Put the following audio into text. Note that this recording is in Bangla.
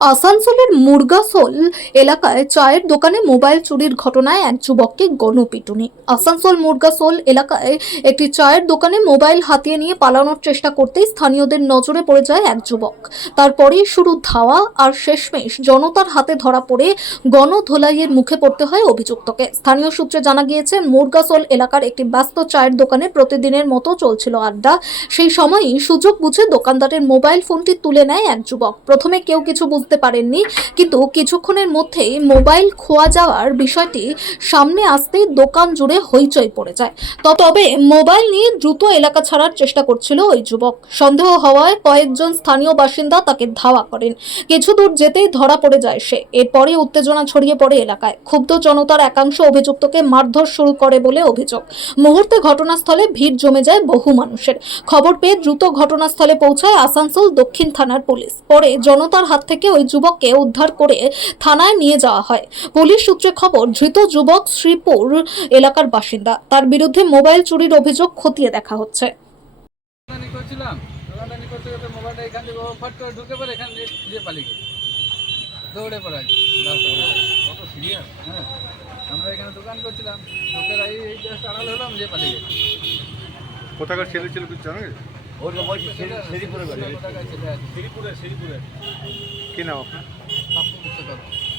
আসানসোলের মুরগাসোল এলাকায় চায়ের দোকানে মোবাইল চুরির ঘটনায় এক যুবককে গণপিটুনি। আসানসোল মুরগাসোল এলাকায় একটি চায়ের দোকানে মোবাইল হাতিয়ে নিয়ে পালানোর চেষ্টা করতেই স্থানীয়দের নজরে পড়ে যায় এক যুবক। তারপরেই শুরু ধাওয়া, আর শেষমেশ জনতার হাতে ধরা পড়ে গণধোলাইয়ের মুখে পড়তে হয় অভিযুক্তকে। স্থানীয় সূত্রে জানা গিয়েছে, মুরগাসোল এলাকার একটি ব্যস্ত চায়ের দোকানে প্রতিদিনের মতো চলছিল আড্ডা। সেই সময়ই সুযোগ বুঝে দোকানদারের মোবাইল ফোনটি তুলে নেয় এক যুবক। প্রথমে কেউ কিছু বুঝতে পারেননি, কিন্তু কিছুক্ষণের মধ্যেই মোবাইল খোয়া যাওয়ার বিষয়টি সামনে আসতেই দোকান জুড়ে হইচই পড়ে যায়। তবে মোবাইল নিয়ে দ্রুত এলাকা ছাড়ার চেষ্টা করছিল ওই যুবক। সন্দেহ হওয়ায় কয়েকজন স্থানীয় বাসিন্দা তাকে ধাওয়া করেন। কিছু দূর যেতেই ধরা পড়ে যায় সে। এরপরে উত্তেজনা ছড়িয়ে পড়ে এলাকায়। ক্ষুব্ধ জনতার একাংশ অভিযুক্তকে মারধর শুরু করে বলে অভিযোগ। মুহূর্তে ঘটনাস্থলে ভিড় জমে যায় বহু মানুষের। খবর পেয়ে দ্রুত ঘটনাস্থলে পৌঁছায় আসানসোল দক্ষিণ থানার পুলিশ। পরে জনতার হাত থেকে ওই যুবককে উদ্ধার করে থানায় নিয়ে যাওয়া হয়। পুলিশ সূত্রে খবর, ধৃত যুবক শ্রীপুর এলাকার বাসিন্দা। তার বিরুদ্ধে মোবাইল চুরির অভিযোগ খতিয়ে দেখা হচ্ছে। আমরা এখানে দোকান করছিলাম, লোকের এই জাস্ট আড়াল হলাম যে পালিয়ে গেছে। কোথাকার ছেলে ছিল কিছু জানো? ওর বয়স শ্রীপুরে ছেলে আছে। কি নাম আপনার? পাপ্পু বিশ্বাস।